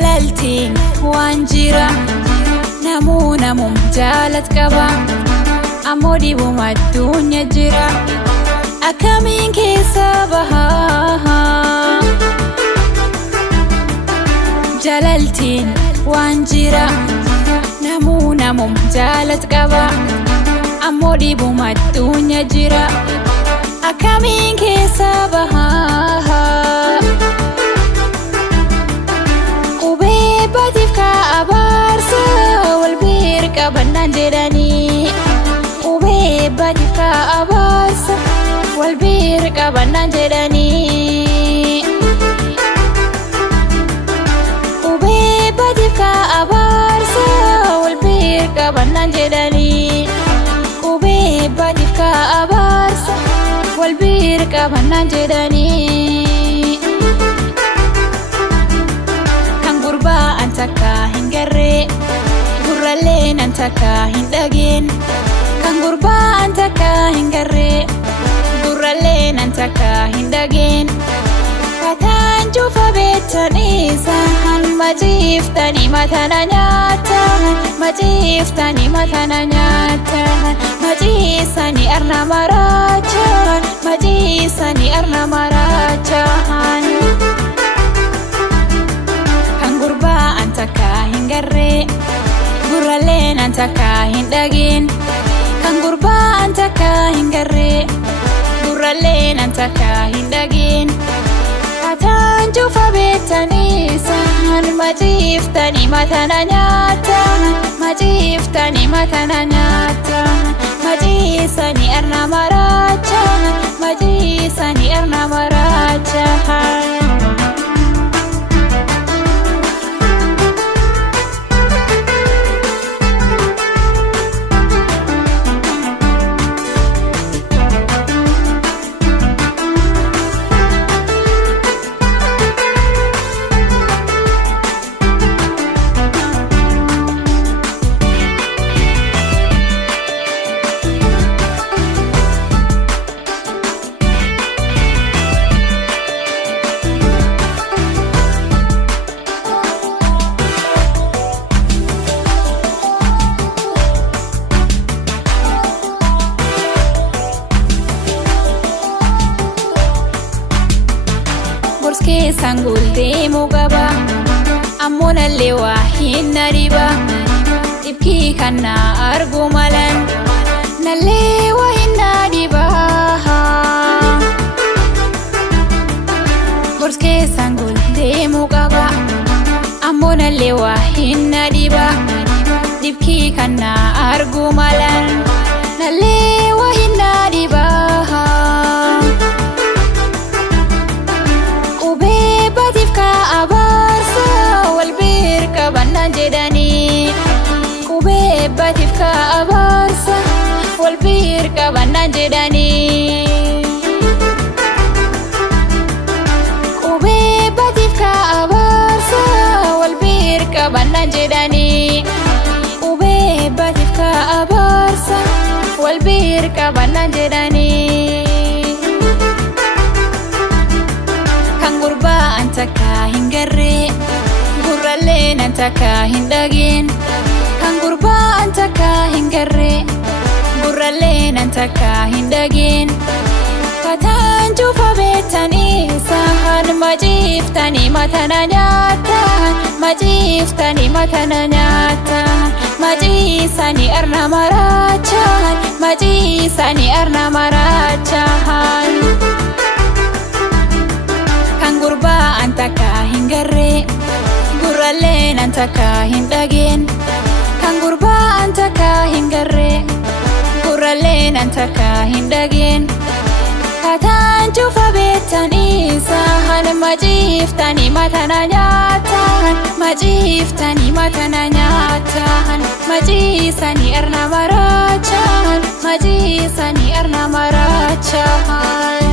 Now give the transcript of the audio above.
jalaltiin waan jira namum jaalat qaba ammoo dhibuma addunyaa jira akkamiin keessa bahaa jalaltiin waan jira namum jaalat qaba ammoo dhibuma addunyaa jira akkamiin keessa bahaa Batif ka abarsa wal bir qabannan jedhanii batif ka abarsa wal bir qabannan jedhanii batif ka abarsa wal bir qabannan jedhanii batif ka abarsa wal bir qabannan jedhanii Antaka hingarre gurraleen antaka hindageen kan gurbaa antaka hingarre gurraleen antaka hindageen kataan jufa beektanii sahan majiiftanii matana nyaatan majiiftanii matana nyaatan majiisanii arna maraachaan majiisanii arna maraachaan Antaka hingarre gurraleen antaka hindageen kan gurbaa antaka hingarre gurraleen antaka hindageen kataan jufa beektanii sahan majiiftanii matana nyaatan majiiftanii matana nyaatan majiisanii arna maraachaan majiisanii arna maraachaan Borske sangul deemu qaba ammoo nallee waa hin nariba dhibkii kana argu malan nallee waa hin nadiba Borske sangul deemu qaba ammoo nallee waa hin nadiba dhibkii kana argu malan nallee waa hin nadiba Batif ka abarsa wal bir qabannan jedhanii batif ka abarsa wal bir qabannan jedhanii batif ka abarsa wal bir qabannan jedhanii batif ka abarsa wal bir qabannan jedhanii Antaka hingarre gurraleen antaka hindageen kan gurbaa antaka hingarre gurraleen antaka hindageen kataan jufa beektanii sahan majiiftanii matana nyaatan majiiftanii matana nyaatan majiisanii arna maraachaan majiisanii arna maraachaan gurbaa antaka hingarre gurraleen antaka hindageen kan gurbaa antaka hingarre gurraleen antaka hindageen kataan jufa beektanii sahan majiiftanii matana nyaatan majiiftanii matana nyaatan majiisanii arna maraachaan majiisanii arna maraachaan